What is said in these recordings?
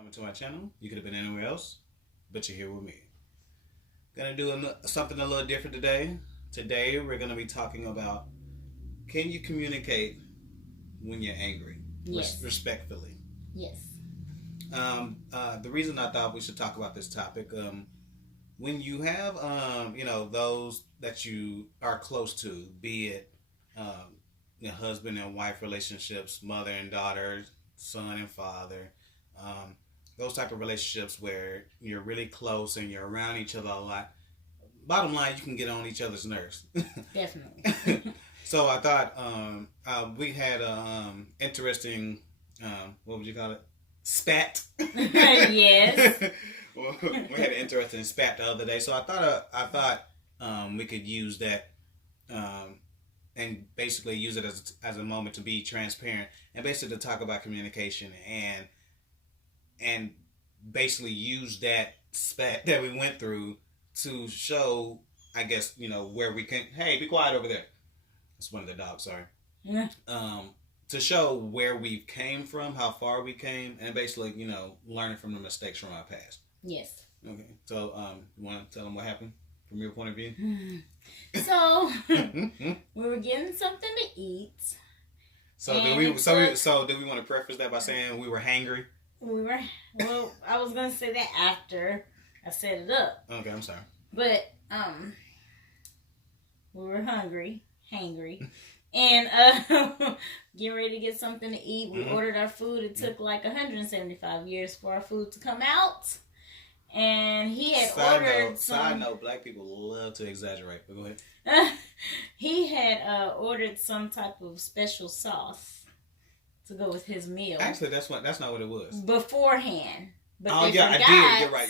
coming to my channel. You could have been anywhere else, but you're here with me. Gonna do something a little different today. Today we're gonna be talking about, can you communicate when you're angry? Yes. Respectfully. Yes. The reason I thought we should talk about this topic, when you have, those that you are close to, be it husband and wife relationships, mother and daughter, son and father, those type of relationships where you're really close and you're around each other a lot. Bottom line, you can get on each other's nerves. Definitely. So I thought we had a interesting, what would you call it? Spat. Yes. Well, we had an interesting spat the other day, so I thought we could use that and basically use it as a moment to be transparent and basically to talk about communication and basically use that spat that we went through to show, I guess, where we can. Hey, be quiet over there. That's one of the dogs. Sorry. Yeah. To show where we came from, how far we came, and basically, learning from the mistakes from our past. Yes. Okay. So, you want to tell them what happened from your point of view? So, we were getting something to eat. So did we want to preface that by saying we were hangry? Well, I was gonna say that after I set it up. Okay, I'm sorry. But we were hangry, and getting ready to get something to eat. We ordered our food. It took like 175 years for our food to come out. And he had ordered Side note, black people love to exaggerate, but go ahead. He had ordered some type of special sauce to go with his meal. Actually, that's not what it was. Beforehand. But I did.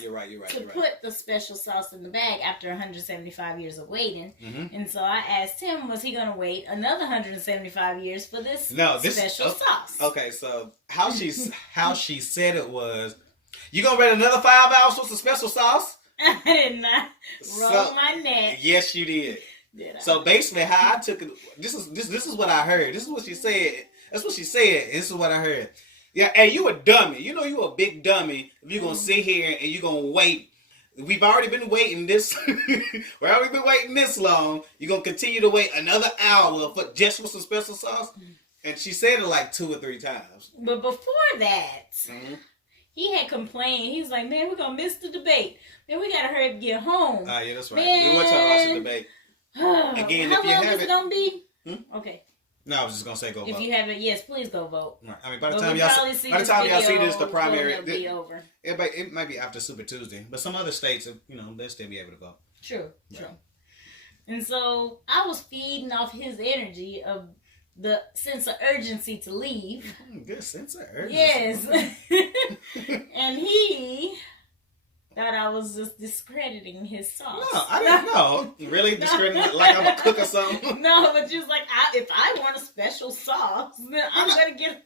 You're right. To put the special sauce in the bag after 175 years of waiting. Mm-hmm. And so I asked him, was he going to wait another 175 years for this special sauce? Okay, so how she said it was, you gonna wait another 5 hours for some special sauce? I did not roll my neck. Yes, you did. So basically, how I took it, this is what I heard. This is what she said. That's what she said. This is what I heard. Yeah, and you a dummy. You a big dummy if you're gonna sit here and you're gonna wait. We've already been waiting this. We've already been waiting this long. You're gonna continue to wait another hour for just for some special sauce. And she said it like 2 or 3 times. But before that. Mm-hmm. He had complained. He was like, man, we're going to miss the debate. Man, we got to hurry up and get home. Yeah, that's right. Man. We want y'all to watch the debate. Again, how long is it going to be? Okay. No, I was just going to say go vote. If you haven't, yes, please go vote. Right. I mean, by the time y'all see this, the primary will be over. It might be after Super Tuesday. But some other states, they'll still be able to vote. True. And so I was feeding off his energy of the sense of urgency to leave. Good sense of urgency. Yes. And he thought I was just discrediting his sauce. No, I didn't know. Really? Discrediting it like I'm a cook or something? No, but just like, if I want a special sauce, then I'm going to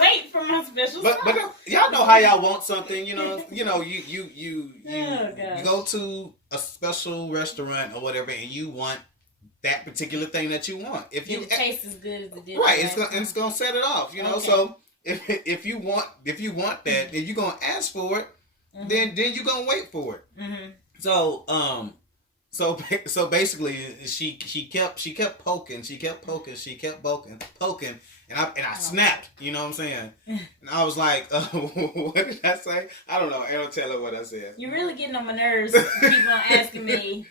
wait for my special sauce. But y'all know how y'all want something, you go to a special restaurant or whatever and you want that particular thing that you want. If it tastes as good as it did. Right, it's gonna set it off, Okay. So if you want that, then you're gonna ask for it. Mm-hmm. Then you're gonna wait for it. Mm-hmm. So basically, she kept poking, and I snapped. You know what I'm saying? And I was like, what did I say? I don't know. I don't tell her what I said. You're really getting on my nerves. Keep on asking me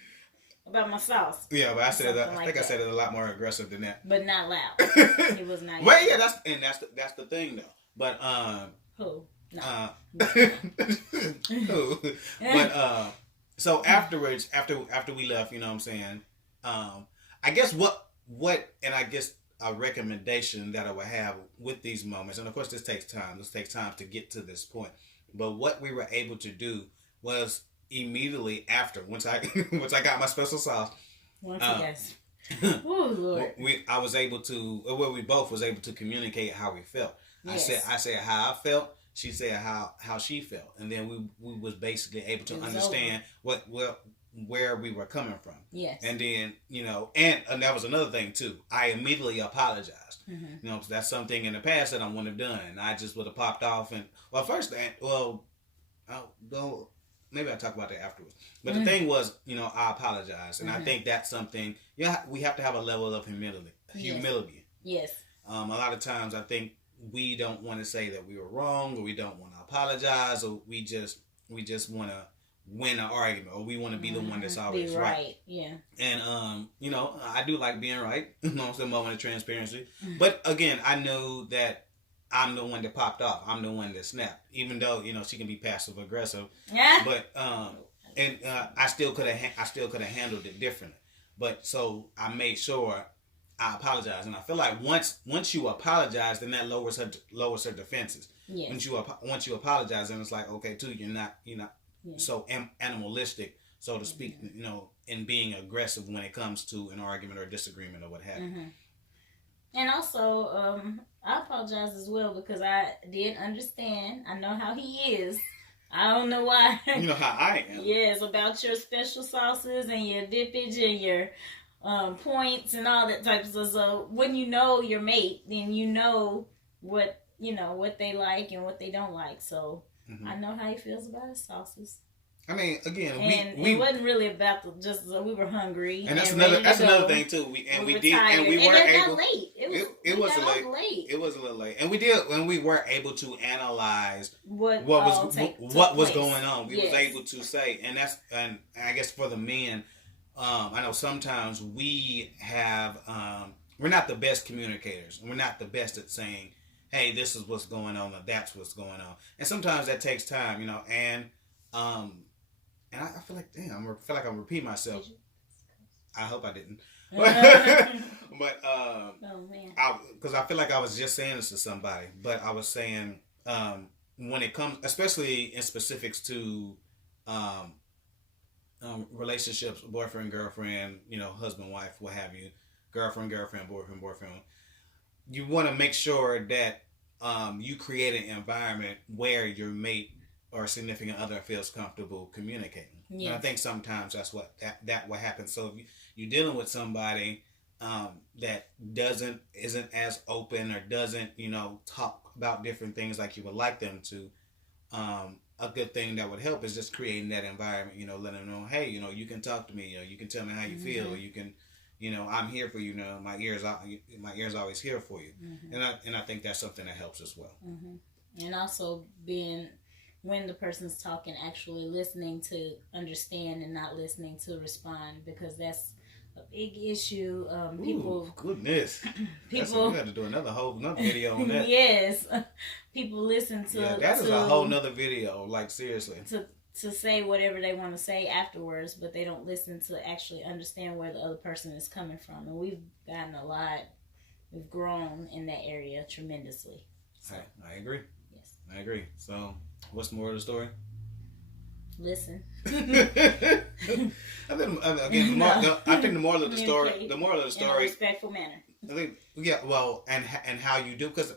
about my sauce. Yeah, but I said that. I think I said it a lot more aggressive than that. But not loud. It was not. Well, yeah, that's the thing though. But who? No. Who? But so afterwards, after we left, you know what I'm saying? I guess what and I guess a recommendation that I would have with these moments, and of course this takes time. This takes time to get to this point. But what we were able to do was immediately after, once I got my special sauce. Oh Lord. I was able to. Well, we both was able to communicate how we felt. Yes. I said how I felt. She said how she felt, and then we was basically able to understand what where we were coming from. Yes. And then, and that was another thing too. I immediately apologized. Mm-hmm. That's something in the past that I wouldn't have done. I just would have popped off and, maybe I'll talk about that afterwards. But the thing was, I apologize. And I think that's something, we have to have a level of humility. Yes. A lot of times I think we don't want to say that we were wrong, or we don't want to apologize, or we just want to win an argument, or we want to be the one that's always right. Yeah. And I do like being right. It's a moment of transparency. But again, I know that I'm the one that popped off. I'm the one that snapped. Even though she can be passive aggressive. Yeah. But I still could have handled it differently. But so I made sure I apologize, and I feel like once you apologize, then that lowers her defenses. Yes. Once you apologize, then it's like, okay, too, you're not so animalistic, so to speak, in being aggressive when it comes to an argument or a disagreement or what have you. And also, I apologize as well because I did understand. I know how he is. I don't know why. You know how I am. Yes, about your special sauces and your dippage and your points and all that type of stuff. So when you know your mate, then you know what they like and what they don't like. So I know how he feels about his sauces. I mean, again, we it wasn't really about we were hungry, and that's another thing too. We were tired. And we weren't able. Late. It was late. It was a little late, and we were able to analyze what was going on. We was able to say, and I guess for the men, I know sometimes we have we're not the best communicators. We're not the best at saying, "Hey, this is what's going on," or "That's what's going on," and sometimes that takes time, And I feel like, damn, I feel like I'm repeating myself. I hope I didn't. But oh man, because I feel like I was just saying this to somebody, but I was saying when it comes, especially in specifics to relationships, boyfriend, girlfriend, husband, wife, what have you, girlfriend, boyfriend. You want to make sure that you create an environment where your mate or significant other feels comfortable communicating. Yes. And I think sometimes that's what happens. So if you're dealing with somebody that isn't as open or doesn't talk about different things like you would like them to, a good thing that would help is just creating that environment. Letting them know, hey, you can talk to me. You can tell me how you feel. Or you can, I'm here for you. My ears always here for you. And I think that's something that helps as well. And also being, when the person's talking, actually listening to understand and not listening to respond, because that's a big issue. People, goodness, we have to do another video on that. Yes, people listen to. Yeah, that is a whole nother video. Like seriously, to say whatever they want to say afterwards, but they don't listen to actually understand where the other person is coming from. And we've gotten we've grown in that area tremendously. So. I agree. Yes, I agree. So. What's the moral of the story? Listen. I think the moral of the story. The moral of the story. In a respectful manner. I think and how you do, because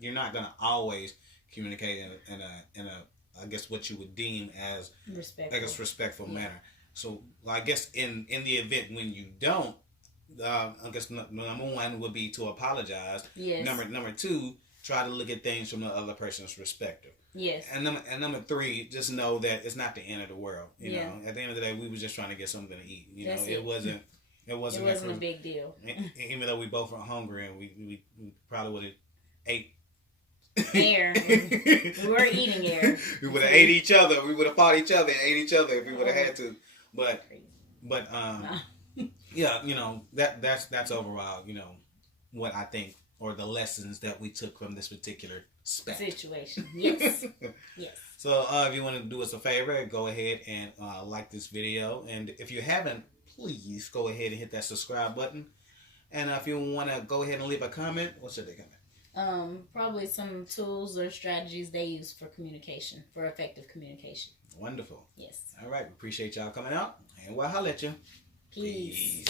you're not gonna always communicate in a I guess what you would deem as respectful manner. So I guess in the event when you don't, I guess number one would be to apologize. Yes. Number two, try to look at things from the other person's perspective. Yes. And number three, just know that it's not the end of the world. At the end of the day, we was just trying to get something to eat. It wasn't a big deal. Even though we both were hungry and we probably would have ate air. We were eating air. We would have ate each other. We would have fought each other and ate each other if we would have had to. But yeah, that's overall, what I think, or the lessons that we took from this particular situation. Yes. Yes. So if you want to do us a favor, go ahead and like this video. And if you haven't, please go ahead and hit that subscribe button. And if you want to go ahead and leave a comment, what should they comment? Probably some tools or strategies they use for communication, for effective communication. Wonderful. Yes. All right. Appreciate y'all coming out. And we'll holler at you. Peace.